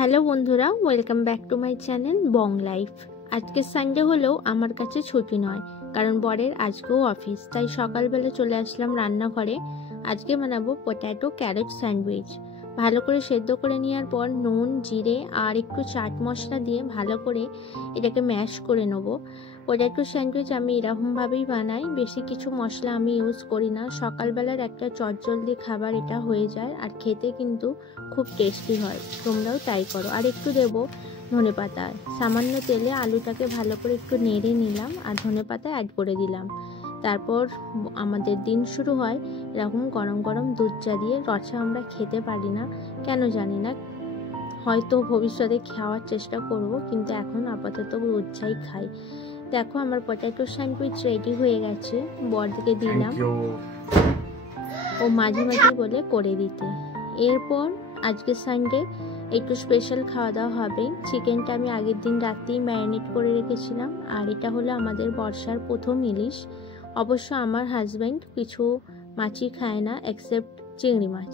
Hello বন্ধুরা, welcome back to my channel Bong life. আজকে Sunday হলেও আমার কাছে ছুটি নয়, কারণ বরের আজকেও অফিস। তাই সকালবেলা চলে আসলাম রান্নাঘরে। আজকে বানাবো পটেটো ক্যারট স্যান্ডউইচ। ভালো করে সেদ্ধ করে নেওয়ার পর নুন, জিরে আর একটু চাট মশলা দিয়ে ভালো করে এটাকে ম্যাশ করে নেবো। পটেটো স্যান্ডউইচ আমি এরকমভাবেই বানাই, বেশি কিছু মশলা আমি ইউজ করি না। সকালবেলার একটা চটজলদি খাবার এটা হয়ে যায়, আর খেতে কিন্তু খুব টেস্টি হয়। তোমরাও ট্রাই করো। আর একটু দেবো ধনেপাতা। সামান্য তেলে আলুটাকে ভালো করে একটু নেড়ে নিলাম আর ধনেপাতা অ্যাড করে দিলাম। তারপর আমাদের দিন শুরু হয় এরকম গরম গরম দুধ চা দিয়ে। রচা আমরা খেতে পারি না, কেন জানি না, হয়তো ভবিষ্যতে খাওয়ার চেষ্টা করব, কিন্তু এখন আপাতত দুধ চাই খাই। দেখো আমার পটেটো স্যান্ডউইচ রেডি হয়ে গেছে। বরদিকে দিলাম, ও মাঝে মাঝে বলে করে দিতে। এরপর আজকে সানডে একটু স্পেশাল খাওয়া দাওয়া হবে। চিকেনটা আমি আগের দিন রাতেই ম্যারিনেট করে রেখেছিলাম, আর এটা হলো আমাদের বর্ষার প্রথম ইলিশ। অবশ্য আমার হাজব্যান্ড কিছু মাছই খায় না এক্সেপ্ট চিংড়ি মাছ।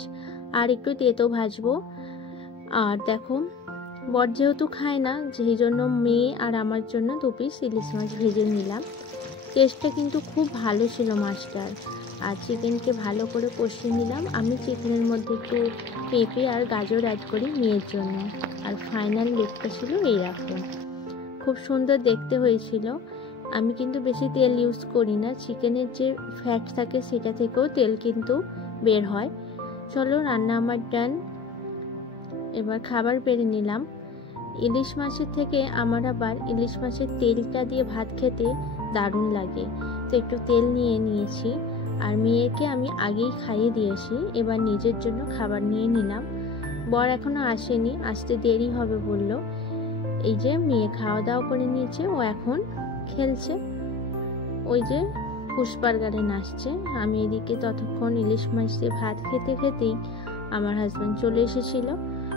আর একটু তেতো ভাজবো। আর দেখো বর যেহেতু খায় না, সেই জন্য মেয়ে আর আমার জন্য 2 পিস ইলিশ মাছ ভেজে নিলাম। টেস্টটা কিন্তু খুব ভালো ছিল মাছটার। আর চিকেনকে ভালো করে কষিয়ে নিলাম। আমি চিকেনের মধ্যে একটু পেঁপে আর গাজর অ্যাড করি মেয়ের জন্য। আর ফাইনাল লুকটা ছিল এইরকম, খুব সুন্দর দেখতে হয়েছিল। আমি কিন্তু বেশি তেল ইউজ করি না, চিকেনের যে ফ্যাট থাকে সেটা থেকেও তেল কিন্তু বের হয়। চলো, রান্না আমার ডান। এবার খাবার বেড়ে নিলাম। ইলিশ মাছের থেকে আমার আবার ইলিশ মাছের তেলটা দিয়ে ভাত খেতে দারুণ লাগে, তো একটু তেল নিয়ে নিয়েছি। আর মেয়েকে আমি আগেই খাইয়ে দিয়েছি, এবার নিজের জন্য খাবার নিয়ে নিলাম। বর এখনো আসেনি, আসতে দেরি হবে বলল। এই যে মেয়ে খাওয়া দাওয়া করে নিয়েছে, ও এখন খেলছে। ওই যে পুষ্পার গানে নাচছে। আমি এদিকে ততক্ষণ ইলিশ মাছ দিয়ে ভাত খেতে খেতেই আমার হাজব্যান্ড চলে এসেছিল,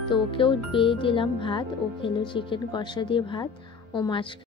তো ওকেও পেয়ে দিলাম ভাত। ও খেলো চিকেন কষা দিয়ে ভাত, ও মাছ